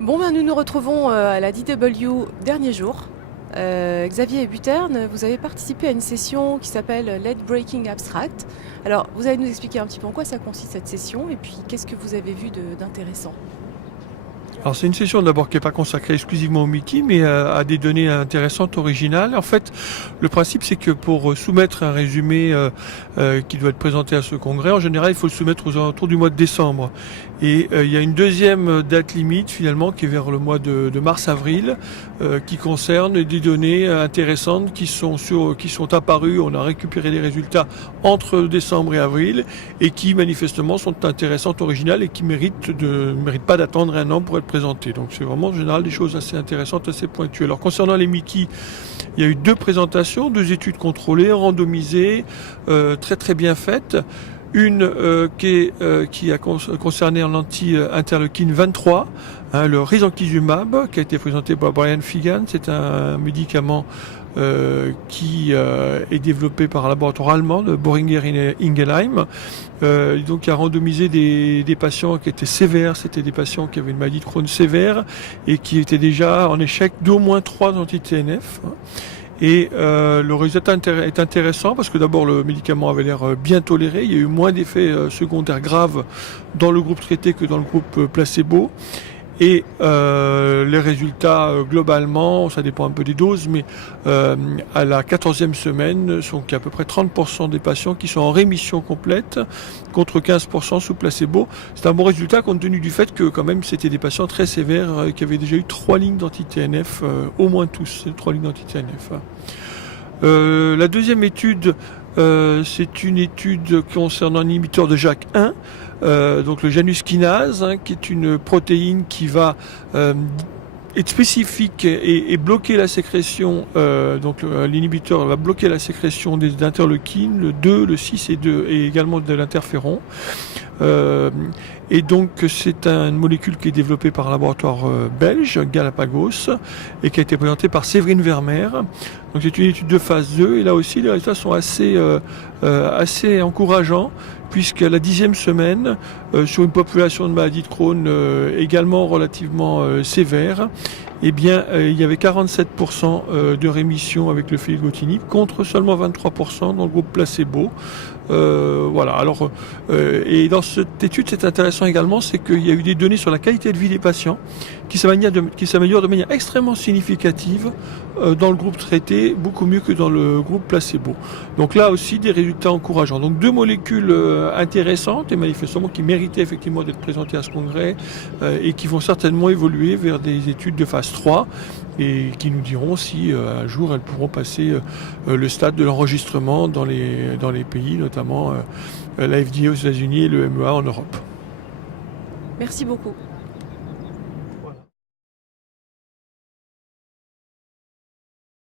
Bon, ben, nous nous retrouvons à la DW dernier jour. Xavier et Buterne, vous avez participé à une session qui s'appelle Lead Breaking Abstract. Alors, vous allez nous expliquer un petit peu en quoi ça consiste cette session et puis qu'est-ce que vous avez vu d'intéressant. Alors c'est une session d'abord qui n'est pas consacrée exclusivement au Mickey, mais à des données intéressantes, originales. En fait, le principe c'est que pour soumettre un résumé qui doit être présenté à ce congrès, en général il faut le soumettre aux alentours du mois de décembre. Et il y a une deuxième date limite finalement qui est vers le mois de mars-avril, qui concerne des données intéressantes qui sont apparues. On a récupéré les résultats entre décembre et avril et qui manifestement sont intéressantes, originales et qui méritent pas d'attendre un an pour être présentées. Donc c'est vraiment en général des choses assez intéressantes, assez pointues. Alors concernant les Mickey, il y a eu deux présentations, deux études contrôlées, randomisées, très très bien faites. Une qui a concerné un anti-interleukine 23, le risankizumab, qui a été présenté par Brian Fegan. C'est un médicament qui est développé par un laboratoire allemand de Boehringer Ingelheim. Donc il a randomisé des patients qui étaient sévères, c'était des patients qui avaient une maladie de Crohn sévère et qui étaient déjà en échec d'au moins 3 anti-TNF. Et le résultat est intéressant parce que d'abord le médicament avait l'air bien toléré, il y a eu moins d'effets secondaires graves dans le groupe traité que dans le groupe placebo. Et les résultats, globalement, ça dépend un peu des doses, mais à la 14e semaine, sont qu'il y a à peu près 30% des patients qui sont en rémission complète, contre 15% sous placebo. C'est un bon résultat compte tenu du fait que quand même c'était des patients très sévères qui avaient déjà eu 3 lignes d'anti-TNF, au moins tous, 3 lignes d'anti-TNF. La deuxième étude, c'est une étude concernant un inhibiteur de JAK1, donc le Janus kinase, qui est une protéine qui va être spécifique et bloquer la sécrétion. Donc l'inhibiteur va bloquer la sécrétion des interleukines, le 2, le 6 et également de l'interféron. Et donc c'est une molécule qui est développée par un laboratoire belge, Galapagos, et qui a été présentée par Séverine Vermeer. Donc c'est une étude de phase 2 et là aussi les résultats sont assez encourageants, puisqu'à la 10e semaine, sur une population de maladie de Crohn également relativement sévère, eh bien, il y avait 47% de rémission avec le filgotinib contre seulement 23% dans le groupe placebo. Voilà. Alors, et dans cette étude, c'est intéressant également, c'est qu'il y a eu des données sur la qualité de vie des patients qui s'améliorent de manière extrêmement significative dans le groupe traité, beaucoup mieux que dans le groupe placebo. Donc là aussi, des résultats encourageants. Donc deux molécules intéressantes et manifestement qui méritaient effectivement d'être présentées à ce congrès et qui vont certainement évoluer vers des études de phase 3 et qui nous diront si un jour elles pourront passer le stade de l'enregistrement dans les pays, notamment la FDA aux États-Unis et le EMA en Europe. Merci beaucoup.